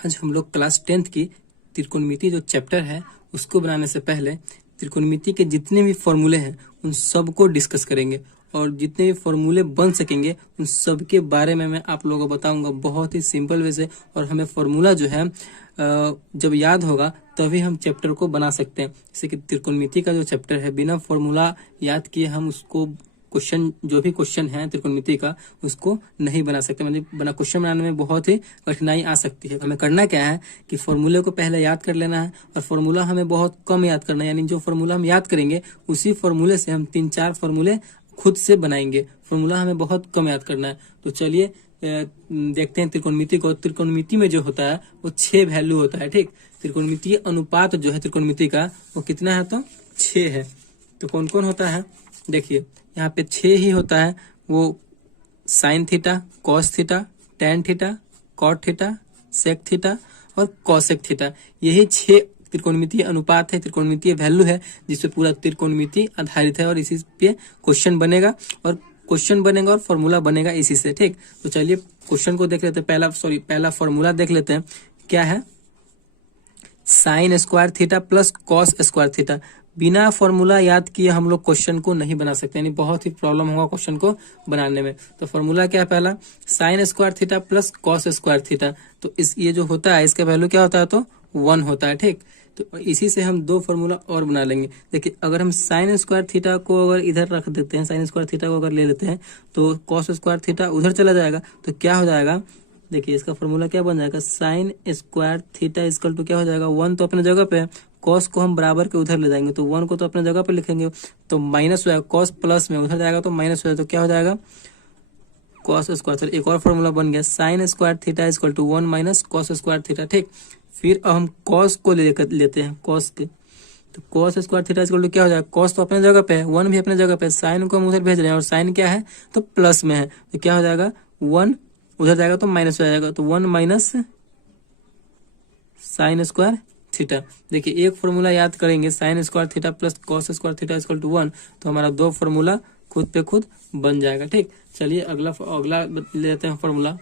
आज हम लोग क्लास 10th की त्रिकोणमिति जो चैप्टर है उसको बनाने से पहले त्रिकोणमिति के जितने भी फॉर्मूले हैं उन सबको डिस्कस करेंगे और जितने भी फॉर्मूले बन सकेंगे उन सब के बारे में मैं आप लोगों को बताऊंगा बहुत ही सिंपल वे से। और हमें फॉर्मूला जो है जब याद होगा तभी हम चैप्टर को बना सकते हैं। जैसे कि त्रिकोणमिति का जो चैप्टर है बिना फॉर्मूला याद किए हम उसको क्वेश्चन जो भी क्वेश्चन है त्रिकोणमिति का उसको नहीं बना सकते। मतलब बना क्वेश्चन बनाने में बहुत ही कठिनाई आ सकती है। हमें करना क्या है कि फॉर्मूले को पहले याद कर लेना है और फॉर्मूला हमें बहुत कम याद करना है। यानी जो फॉर्मूला हम याद करेंगे उसी फॉर्मूले से हम 3-4 फॉर्मूले खुद से बनाएंगे। फॉर्मूला हमें बहुत कम याद करना है। तो चलिए देखते हैं त्रिकोणमिति को। त्रिकोणमिति में जो होता है वो 6 वैल्यू होता है। ठीक, त्रिकोणमितीय अनुपात जो है त्रिकोणमिति का वो कितना है तो 6 है। तो कौन कौन होता है देखिए यहाँ पे 6 ही होता है। वो sine theta, cos theta, tan theta, cot theta, sec theta और कॉसेक थीटा, यही 6 त्रिकोणमितीय अनुपात है, त्रिकोणमितीय वैल्यू है जिसपे पूरा त्रिकोणमिति आधारित है और इसी पे क्वेश्चन बनेगा और फॉर्मूला बनेगा इसी से। ठीक, तो चलिए क्वेश्चन को देख लेते हैं। पहला फॉर्मूला देख लेते हैं क्या है। Sign square theta plus cos square theta. बिना फॉर्मूला याद किए हम लोग क्वेश्चन को नहीं बना सकते, यानी बहुत ही प्रॉब्लम होगा क्वेश्चन को बनाने में। तो फॉर्मूला क्या है पहला, sign square theta plus cos square theta. तो ये जो होता है इसका वैल्यू क्या होता है तो 1 होता है। ठीक, तो इसी से हम 2 फॉर्मूला और बना लेंगे। देखिए अगर हम साइन स्क्वायर थीटा को अगर इधर रख देते हैं, साइन स्क्वायर थीटा को अगर ले लेते हैं तो कॉस स्क्वायर थीटा उधर चला जाएगा। तो क्या हो जाएगा, देखिए इसका फॉर्मूला क्या बन जाएगा, sine square theta equal to क्या हो जाएगा, 1 तो अपने जगह पे है, कॉस को हम बराबर के उधर ले जाएंगे तो 1 को तो अपने जगह पे लिखेंगे तो माइनस हो जाएगा, कॉस प्लस में उधर जाएगा तो माइनस हो जाएगा। तो क्या हो जाएगा कॉस स्क्वायर। एक और फॉर्मूला बन गया, sine square theta equal to 1 minus cos square theta. ठीक, फिर अब हम कॉस को लेते हैं कॉस के, तो cos square theta equal to क्या हो जाएगा, कॉस तो अपने जगह पे है, 1 भी अपने जगह पे है, साइन को हम उधर भेज रहे हैं और साइन क्या है तो प्लस में है। तो क्या हो जाएगा 1 उधर जाएगा तो माइनस हो जाएगा, तो 1 माइनस साइन स्क्वायर थीटा। देखिए एक फॉर्मूला याद करेंगे sine square theta plus cos square theta equal to 1, तो हमारा 2 फॉर्मूला खुद पे खुद बन जाएगा। ठीक, चलिए अगला लेते हैं फॉर्मूला।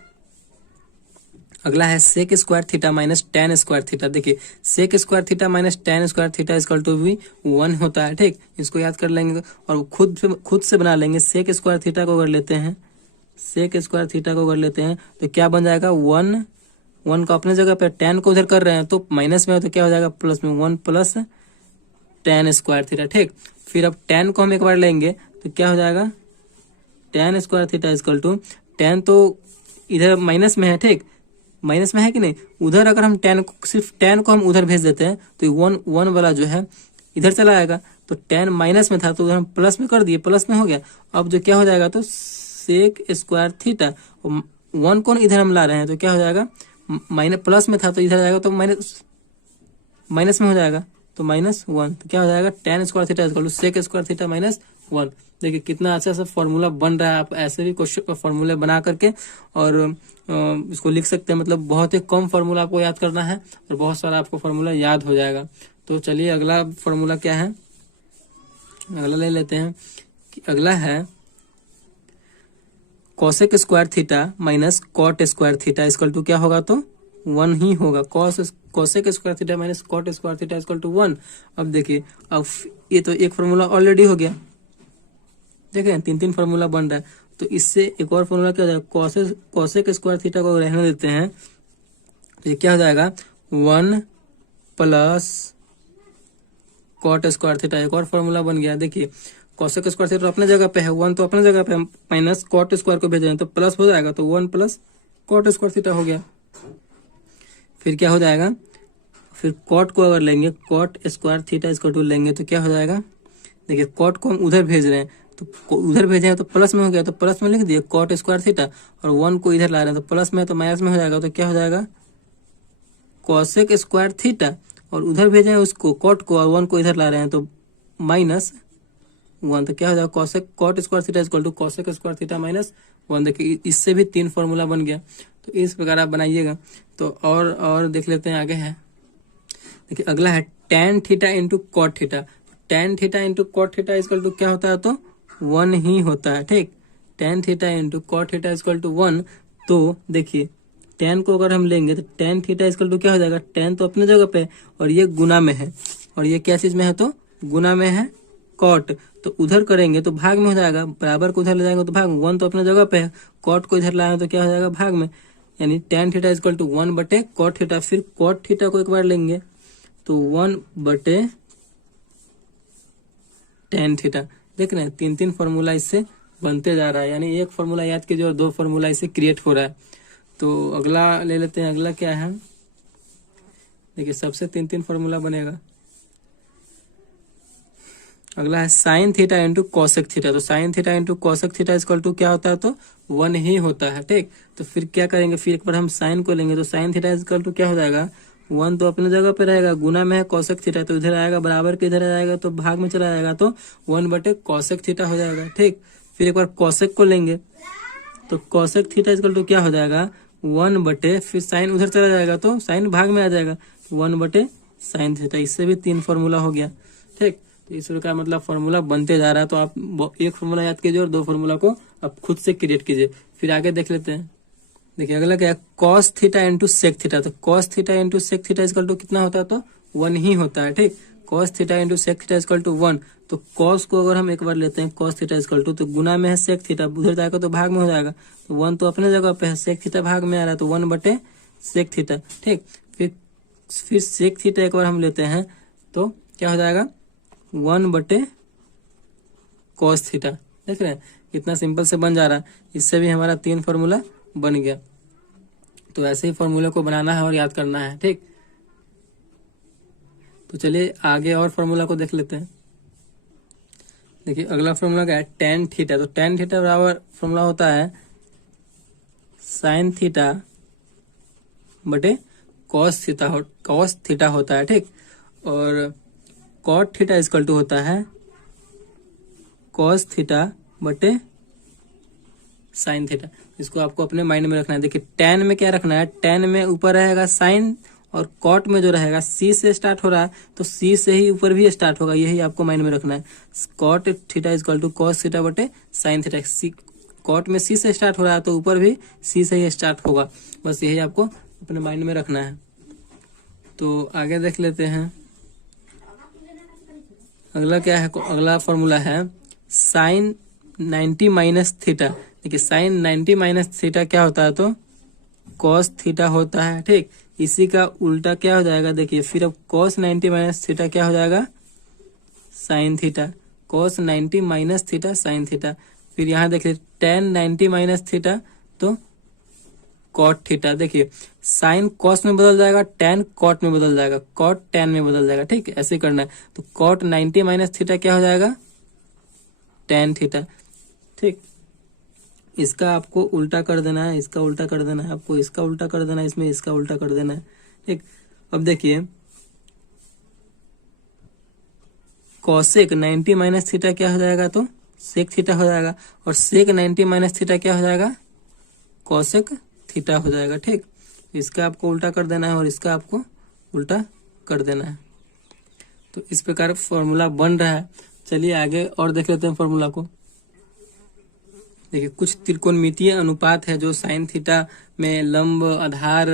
अगला है sec square theta minus tan square theta. देखिए sec square theta minus tan square theta equal to भी 1 होता है। ठीक, इसको याद कर लेंगे और खुद से बना लेंगे। सेक स्क्वायर थीटा को अगर लेते हैं, सेक स्क्वायर थीटा को अगर लेते हैं तो क्या बन जाएगा 1 को अपने जगह पे, टेन को उधर कर रहे हैं तो माइनस में हो तो क्या हो जाएगा प्लस में, 1 प्लस टेन स्क्वायर थीटा। ठीक, फिर अब टेन को हम एक बार लेंगे तो क्या हो जाएगा tan square theta equal to, tan तो इधर माइनस में है। ठीक, माइनस में है कि नहीं, उधर अगर हम सिर्फ टेन को हम उधर भेज देते हैं तो 1 वाला जो है इधर चला आएगा। तो टेन माइनस में था तो उधर हम प्लस में कर दिए, प्लस में हो गया। अब जो क्या हो जाएगा तो सेक स्क्वायर थीटा, 1 को इधर हम ला रहे हैं तो क्या हो जाएगा माइनस, प्लस में था तो इधर जाएगा तो माइनस में हो जाएगा तो -1। तो क्या हो जाएगा tan square theta equal to sec square theta -1। देखिए कितना अच्छा सा फॉर्मूला बन रहा है। आप ऐसे भी क्वेश्चन फॉर्मूले बना करके और इसको लिख सकते हैं। मतलब बहुत ही कम फॉर्मूला आपको याद करना है और बहुत सारा आपको फॉर्मूला याद हो जाएगा। तो चलिए अगला फॉर्मूला क्या है, अगला ले लेते हैं कि अगला है cosec square theta minus cot square theta equal to क्या होगा तो 1 ही होगा। Cosec square theta minus cot square theta equal to 1। अब देखिए अब ये तो एक फॉर्मूला ऑलरेडी हो गया, देखें 3 फॉर्मूला बन रहा है। तो इससे एक और फॉर्मूला क्या हो जाएगा, कॉसेक स्क्वायर थीटा को रहने देते हैं तो ये क्या हो जाएगा 1 प्लस कॉट स्क्वायर थीटा। एक और फॉर्मूला बन गया। देखिए कॉसेक स्क्वायर थीटा अपने जगह पे है, 1 तो अपने जगह पे है, माइनस कॉट स्क्वायर को भेज रहे हैं तो प्लस हो जाएगा तो 1 प्लस कॉट स्क्वायर थीटा हो गया। फिर क्या हो जाएगा, फिर कॉट को अगर लेंगे cot square theta equal to लेंगे तो क्या हो जाएगा, देखिए कॉट को हम उधर भेज रहे हैं तो उधर भेजे तो प्लस में हो गया तो प्लस में लिख दिए कॉट स्क्वायर थीटा, और 1 को इधर ला रहे हैं तो प्लस में तो माइनस में हो जाएगा। तो क्या हो जाएगा कॉसेक स्क्वायर थीटा, और उधर भेजे हैं उसको कॉट को और 1 को इधर ला रहे हैं तो -1। तो क्या हो जाएगा cot square theta equal to cosec square theta -1। देखिए इससे भी 3 फॉर्मूला बन गया। तो इस प्रकार आप बनाइएगा। तो और देख लेते हैं आगे है। देखिए अगला है tan theta into cot theta. Tan theta into cot theta equal to क्या होता है तो 1 ही होता है। ठीक, tan theta into cot theta equal to 1। तो देखिए टेन को अगर हम लेंगे तो टेन थीटा इक्वल टू क्या हो जाएगा, टेन तो अपने जगह पे है और ये गुना में है, और ये क्या चीज में है, तो गुना में है कॉट, तो उधर करेंगे तो भाग में हो जाएगा, बराबर को उधर ले जाएंगे तो भाग में, वन तो अपने जगह पे है, कॉट को इधर लाएंगे तो क्या हो जाएगा, भाग में, यानी टेन थीटा इक्वल टू 1 बटे कॉट थीटा। फिर कॉट थीटा को एक बार लेंगे तो 1 बटे टेन थीटा। देख रहे हैं, तीन तीन फॉर्मूला इससे बनते जा रहा है, यानी एक फॉर्मूला याद कीजिए और दो फॉर्मूला इससे क्रिएट हो रहा है। तो अगला ले लेते हैं, अगला क्या है, देखिए सबसे तीन तीन फॉर्मूला बनेगा। अगला है sine theta into cosec theta. तो sine theta into cosec theta equal to क्या होता है, तो 1 ही होता है, ठीक। तो फिर क्या करेंगे, फिर एक बार हम साइन को लेंगे तो साइन थीटा इक्वल टू क्या हो जाएगा, 1 तो अपने जगह पे रहेगा, गुना में है कॉसेक थीटा तो इधर आएगा, बराबर के इधर आएगा तो भाग में चला जाएगा, तो 1 बटे कॉसेक थीटा हो जाएगा, ठीक। फिर एक बार कॉसेक को लेंगे तो कॉसेक थीटा इक्वल टू क्या हो जाएगा, 1 बटे, फिर साइन उधर चला जाएगा तो साइन भाग में आ जाएगा, 1 बटे साइन थीटा। इससे भी तीन फॉर्मूला हो गया, ठीक। तो इस प्रकार मतलब फॉर्मूला बनते जा रहा है। तो आप एक फॉर्मूला याद कीजिए और दो फॉर्मूला को आप खुद से क्रिएट कीजिए। फिर आगे देख लेते हैं, देखिए अगला क्या है, cos theta into sec theta. तो cos theta into sec theta equal to कितना होता है, तो 1 ही होता है, ठीक। Cos theta into sec theta equal to 1। तो कॉस को अगर हम एक बार लेते हैं, कॉस थीटा इक्वल टू, तो गुना में है सेक थीटा, उधर जाएगा तो भाग में हो जाएगा, तो 1 तो अपने जगह पे है, सेक थीटा भाग में आ रहा है तो 1 बटे सेक थीटा, ठीक। फिर सेक थीटा एक बार हम लेते हैं तो क्या हो जाएगा, 1 बटे कॉस थीटा। देख रहे हैं कितना सिंपल से बन जा रहा है। इससे भी हमारा तीन फॉर्मूला बन गया। तो ऐसे ही फॉर्मूले को बनाना है और याद करना है, ठीक। तो चलिए आगे और फॉर्मूला को देख लेते हैं। देखिए अगला फॉर्मूला क्या है, टेन थीटा। तो टेन थीटा बराबर फॉर्मूला होता है साइन थीटा बटे कॉस थीटा होता है, ठीक। और कॉट थीटा इक्वल टू होता है कॉस थीटा बटे साइन थीटा। इसको आपको अपने माइंड में रखना है। देखिए टेन में क्या रखना है, टेन में ऊपर रहेगा साइन, और कॉट में जो रहेगा सी से स्टार्ट हो रहा है तो सी से ही ऊपर भी स्टार्ट होगा, यही आपको माइंड में रखना है। Cot theta equal to cos theta बटे साइन थीटा। कॉट में सी से स्टार्ट हो रहा है तो ऊपर भी सी से ही स्टार्ट होगा, बस यही आपको अपने माइंड में रखना है। तो आगे देख लेते हैं, अगला क्या है, अगला फॉर्मूला है साइन 90 माइनस थीटा। देखिए साइन 90 माइनस थीटा क्या होता है, तो कॉस थीटा होता है, ठीक। इसी का उल्टा क्या हो जाएगा, देखिए फिर अब कॉस 90 माइनस थीटा क्या हो जाएगा, sign theta. Cos 90 minus theta sine theta. फिर यहाँ देखिए टेन 90 माइनस थीटा तो कॉट थीटा। देखिए साइन कॉस में बदल जाएगा, टेन कॉट में बदल जाएगा, कॉट टेन में बदल जाएगा, ठीक। ऐसे करना है। तो कॉट 90 माइनस थीटा क्या हो जाएगा, टेन थीटा, ठीक। इसका आपको उल्टा कर देना है, इसका उल्टा कर देना है, आपको इसका उल्टा कर देना है, इसमें इसका उल्टा कर देना है, ठीक। अब देखिए कॉसेक 90 माइनस थीटा क्या हो जाएगा, तो सेक थीटा हो जाएगा, और सेक 90 माइनस थीटा क्या हो जाएगा, कॉसेक थीटा हो जाएगा, ठीक। इसका आपको उल्टा कर देना है और इसका आपको उल्टा कर देना है। तो इस प्रकार फॉर्मूला बन रहा है। चलिए आगे और देख लेते हैं फॉर्मूला को। देखिए कुछ त्रिकोणमितीय अनुपात है जो साइन थीटा में लंब, आधार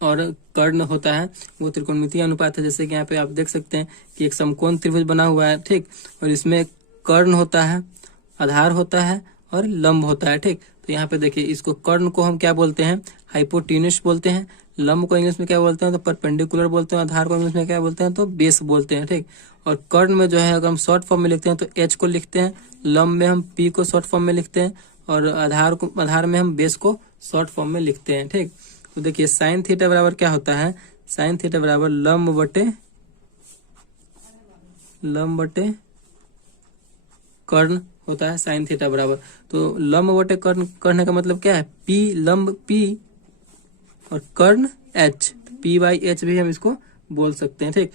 और कर्ण होता है, वो त्रिकोणमितीय अनुपात है। जैसे कि यहाँ पे आप देख सकते हैं कि एक समकोण त्रिभुज बना हुआ है, ठीक। और इसमें कर्ण होता है, आधार होता है और लंब होता है, ठीक। तो यहाँ पे देखिए इसको कर्ण को हम क्या बोलते हैं, हाइपोटेन्यूस बोलते हैं। लंब को इंग्लिश में क्या बोलते हैं, तो परपेंडिकुलर बोलते हैं। आधार को इंग्लिश में क्या बोलते हैं, तो बेस बोलते हैं, ठीक। और कर्ण में जो है अगर हम शॉर्ट फॉर्म में लिखते हैं तो एच को लिखते हैं, लंब में हम पी को शॉर्ट फॉर्म में लिखते हैं, और आधार में हम बेस को शॉर्ट फॉर्म में लिखते हैं, ठीक। तो देखिए साइन थीटा बराबर क्या होता है, साइन थीटा बराबर लंब बटे कर्ण होता है, साइन थीटा बराबर। तो लंब बटे कर्ण का मतलब क्या है, पी लंब पी और कर्ण एच, पी बाई एच भी हम इसको बोल सकते हैं, ठीक।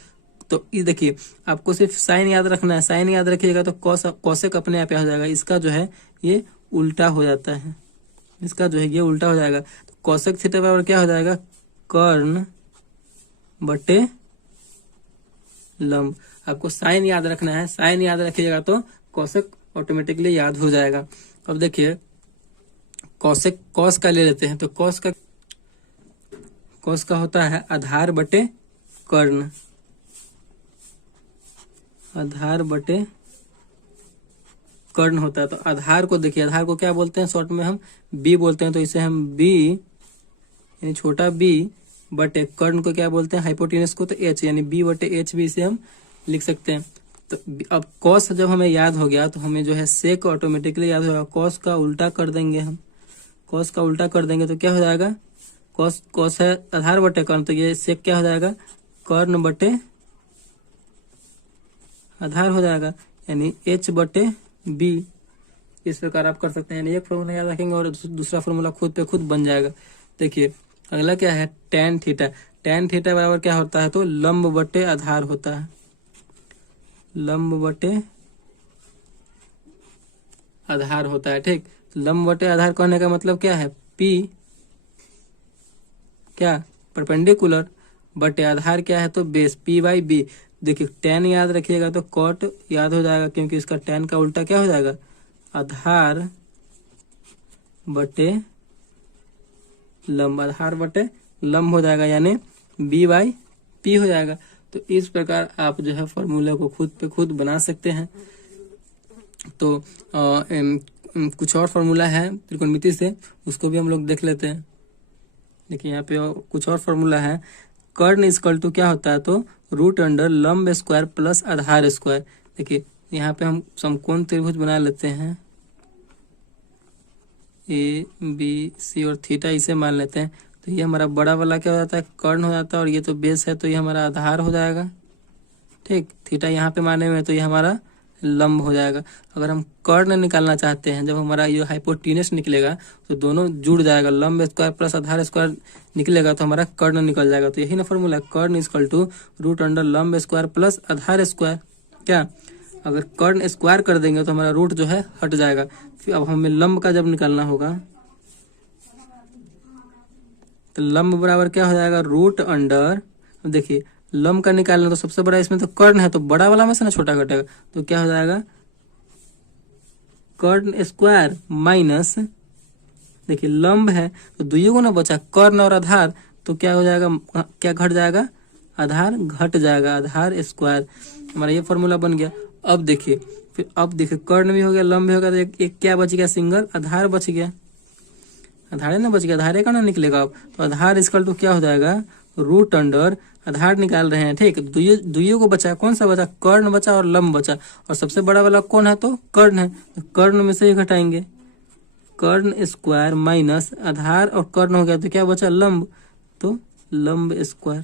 तो ये देखिए आपको सिर्फ साइन याद रखना है, साइन याद रखिएगा तो कॉसेक अपने आप हो जाएगा। इसका जो है ये उल्टा हो जाता है, इसका जो है ये उल्टा हो जाएगा। तो कॉसेक थीटा बराबर क्या हो जाएगा, कर्ण बटे लंब। आपको साइन याद रखना है, साइन याद रखिएगा तो कॉसेक ऑटोमेटिकली याद हो जाएगा। अब देखिए कॉसेक, कॉस का ले लेते हैं। तो कॉस का कॉस का होता है आधार बटे कर्ण, आधार बटे कर्ण होता है। तो आधार को देखिए, आधार को क्या बोलते हैं शॉर्ट में हम बी बोलते हैं, तो इसे हम बी यानी छोटा बी बटे कर्ण को क्या बोलते हैं हाइपोटेनस को तो एच, यानी बी बटे एच भी इसे हम लिख सकते हैं। तो अब कॉस जब हमें याद हो गया तो हमें जो है सेक ऑटोमेटिकली याद होगा। कॉस का उल्टा कर देंगे हम, कॉस का उल्टा कर देंगे तो क्या हो जाएगा, कॉस कॉस है आधार बटे कर्ण, तो ये सेक क्या हो जाएगा कर्ण बटे आधार हो जाएगा, यानी एच बटे बी। इस प्रकार आप कर सकते हैं, यानी एक फॉर्मूला याद रखेंगे और दूसरा फॉर्मूला खुद पे खुद बन जाएगा। देखिए अगला क्या है tan थीटा, tan थीटा बराबर क्या होता है तो लंब बटे आधार होता है, लंब बटे आधार होता है। ठीक, लंब बटे आधार कहने का मतलब क्या है P क्या परपेंडिकुलर बटे आधार क्या है तो बेस P बाई बी। देखिए tan याद रखिएगा तो cot याद हो जाएगा, क्योंकि इसका tan का उल्टा क्या हो जाएगा आधार बटे लंब, आधार बटे लंब हो जाएगा, यानी b बाई पी हो जाएगा। तो इस प्रकार आप जो है फॉर्मूले को खुद पे खुद बना सकते हैं। तो कुछ और फॉर्मूला है त्रिकोणमिति से, उसको भी हम लोग देख लेते हैं। देखिए यहाँ पे कुछ और फॉर्मूला है, कर्ण इक्वल टू क्या होता है तो रूट अंडर लंब स्क्वायर प्लस आधार स्क्वायर। देखिए यहाँ पे हम समकोण त्रिभुज बना लेते हैं, ए बी सी और थीटा इसे मान लेते हैं। तो ये हमारा बड़ा वाला क्या हो जाता है कर्ण हो जाता है, और ये तो बेस है तो ये हमारा आधार हो जाएगा। ठीक, थीटा यहाँ पे माने हुए तो ये हमारा लंब हो जाएगा। अगर हम कर्ण निकालना चाहते हैं, जब हमारा ये हाइपोटेनस निकलेगा तो दोनों जुड़ जाएगा, लंब स्क्वायर प्लस आधार स्क्वायर निकलेगा तो हमारा कर्ण निकल जाएगा। तो यही ना फॉर्मूला, कर्ण इक्वल टू रूट अंडर लंब स्क्वायर प्लस आधार स्क्वायर। क्या, अगर कर्ण स्क्वायर कर देंगे तो हमारा रूट जो है हट जाएगा। फिर अब हमें लंब का जब निकालना होगा तो लंब बराबर क्या हो जाएगा रूट अंडर, देखिए लंब का निकालना तो सबसे बड़ा इसमें तो कर्ण है, तो बड़ा वाला में से ना छोटा घटेगा, तो क्या हो जाएगा कर्ण स्क्वायर माइनस, देखिए लंब है तो दुइयों को ना बचा कर्ण और आधार, तो क्या हो जाएगा क्या घट जाएगा आधार घट जाएगा, आधार स्क्वायर। हमारा ये फॉर्मूला बन गया। अब देखिए फिर अब देखिए कर्ण भी हो गया लंब भी हो गया, तो एक क्या बच गया सिंगल आधार बच गया, आधार ना बच गया, आधार का ना निकलेगा। अब तो आधार इक्वल टू क्या हो जाएगा रूट अंडर, आधार निकाल रहे हैं ठीक, दुइयों को बचा, कौन सा बचा कर्ण बचा और लंब बचा, और सबसे बड़ा वाला कौन है तो कर्ण है, तो कर्ण में से ही घटाएंगे, कर्ण स्क्वायर माइनस आधार और कर्ण हो गया तो क्या बचा लंब, तो लंब स्क्वायर।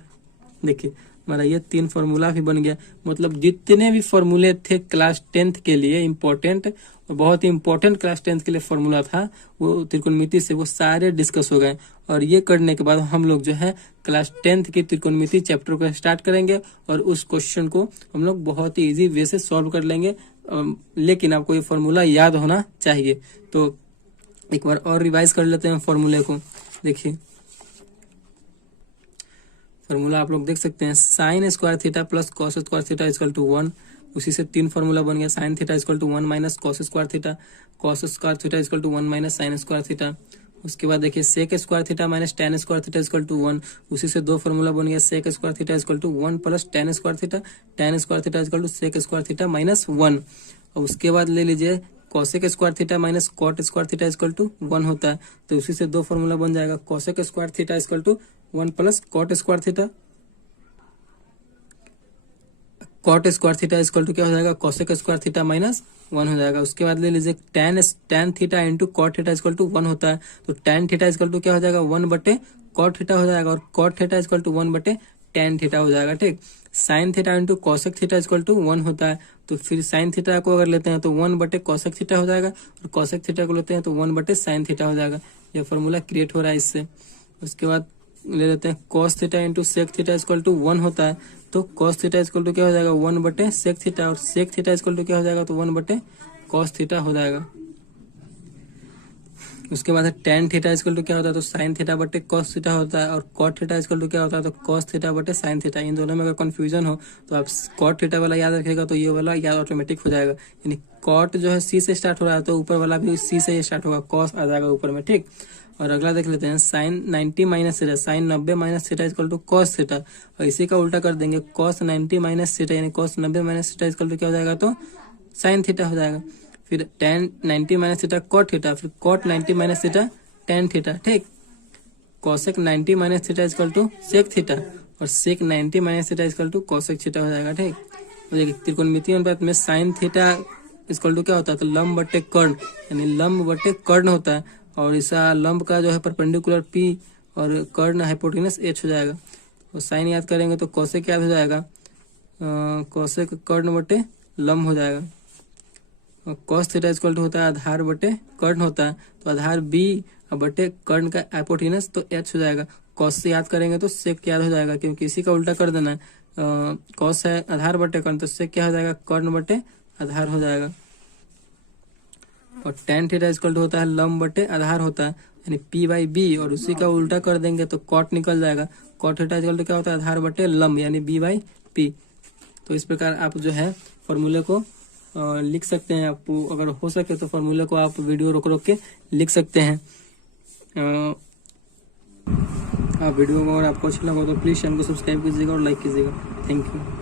देखिए हमारा ये 3 फॉर्मूला भी बन गया। मतलब जितने भी फॉर्मूले थे क्लास 10th के लिए इम्पोर्टेंट और बहुत ही इम्पोर्टेंट क्लास 10th के लिए फॉर्मूला था वो त्रिकोणमिति से, वो सारे डिस्कस हो गए। और ये करने के बाद हम लोग जो है क्लास 10th की त्रिकोणमिति चैप्टर को स्टार्ट करेंगे और उस क्वेश्चन को हम लोग बहुत ही इजी वे से सॉल्व कर लेंगे। लेकिन आपको ये फॉर्मूला याद होना चाहिए। तो एक बार और रिवाइज कर लेते हैं फॉर्मूले को। देखिए फॉर्मूला आप लोग देख सकते हैं, sine square theta plus cos square theta equal to 1। उसी से 3 फॉर्मूला बन गया, sine theta equal to 1 minus cos square theta, cos square theta equal to 1 minus sine square theta. उसके बाद देखिए sec square theta minus tan square theta equal to 1। उसी से 2 formula बन गया, sec square theta equal to 1 plus tan square theta, tan square theta equal to sec square theta minus 1। और उसके बाद ले लीजिए cosec square theta minus cot square theta equal to 1 होता है। तो उसी से 2 फॉर्मूला बन जाएगा, cosec square theta equal to 1 plus cot square theta, cot square theta equal to क्या हो जाएगा कॉसेक स्क्वायर थीटा माइनस 1 हो जाएगा। उसके बाद ले लीजिए tan theta into cot theta equal to 1 होता है। तो टेन थीटा इक्वल टू क्या हो जाएगा 1 बटे कॉट थीटा हो जाएगा, और कॉट थीटा इक्वल टू 1 बटे टेन थीटा हो जाएगा। ठीक, sine theta into cosec theta equal to 1 होता है। तो फिर साइन थीटा को अगर लेते हैं तो 1 बटे कॉसेक थीटा हो जाएगा, और कॉसेक थीटा को लेते हैं तो 1 बटे साइन थीटा हो जाएगा। यह फॉर्मूला क्रिएट हो रहा है इससे। उसके बाद ले लेते हैं cos theta into sec theta equal to 1 होता है। तो कॉस थीटा इक्वल टू क्या हो जाएगा 1 बटे सेक थीटा, और सेक थीटा इक्वल टू क्या हो जाएगा तो 1 बटे कॉस थीटा हो जाएगा। उसके बाद टेन थीटा इक्वल टू क्या होता है तो साइन थीटा बटे कॉस थीटा होता है, और कॉट थीटा इक्वल टू क्या होता है तो कॉस थीटा बटे साइन थीटा। इन दोनों में अगर कंफ्यूजन हो तो आप कॉट थीटा वाला याद रखिएगा तो ये वाला याद ऑटोमेटिक हो जाएगा। यानी कॉट जो है सी से स्टार्ट हो रहा है तो ऊपर वाला भी सी से स्टार्ट होगा, कॉस आ जाएगा ऊपर में। ठीक, और अगला देख लेते हैं sine 90 minus theta, sine 90 minus theta equal to cos theta, और इसी का उल्टा कर देंगे कॉस 90 माइनस थीटा यानी cos 90 minus theta equal to क्या हो जाएगा, तो साइन थीटा हो जाएगा। फिर tan 90 minus theta cot theta, फिर cot 90 minus theta tan theta, ठीक। Cosec 90 minus theta equal to sec theta, और sec 90 minus theta equal to cosec theta हो जाएगा, ठीक। तो देखिए त्रिकोणमितीय अनुपात में साइन थीटा इक्वल टू क्या होता है, तो लंब बटे कर्ण, यानी लंब बटे कर्ण होता है, और इसका लंब का जो है परपेंडिकुलर P और कर्ण हाइपोटेनस H हो जाएगा। और साइन याद करेंगे तो कॉसेक याद हो जाएगा, कॉसेक कर्ण बटे लंब हो जाएगा। और कॉस थीटा इक्वल टू होता है आधार बटे कर्ण होता है, तो आधार B और बटे कर्ण का हाइपोटेनस तो H हो जाएगा। कॉस से याद करेंगे तो सेक याद हो जाएगा, क्योंकि इसी का उल्टा कर देना है। कॉस है आधार बटे कर्ण, तो सेक क्या हो जाएगा, कर्ण बटे आधार हो जाएगा। और टेन थीटा इक्वल टू होता है लंब बटे आधार होता है, यानी P/B, और उसी का उल्टा कर देंगे तो कॉट निकल जाएगा। कॉट थीटा इक्वल टू क्या होता है, आधार बटे लंब यानी B/P। तो इस प्रकार आप जो है फॉर्मूले को लिख सकते हैं। आप अगर हो सके तो फॉर्मूले को आप वीडियो रोक रोक के लिख सकते हैं। आप वीडियो को अगर आपको अच्छा लगा तो प्लीज़ चैनल को सब्सक्राइब कीजिएगा और लाइक कीजिएगा। Thank you.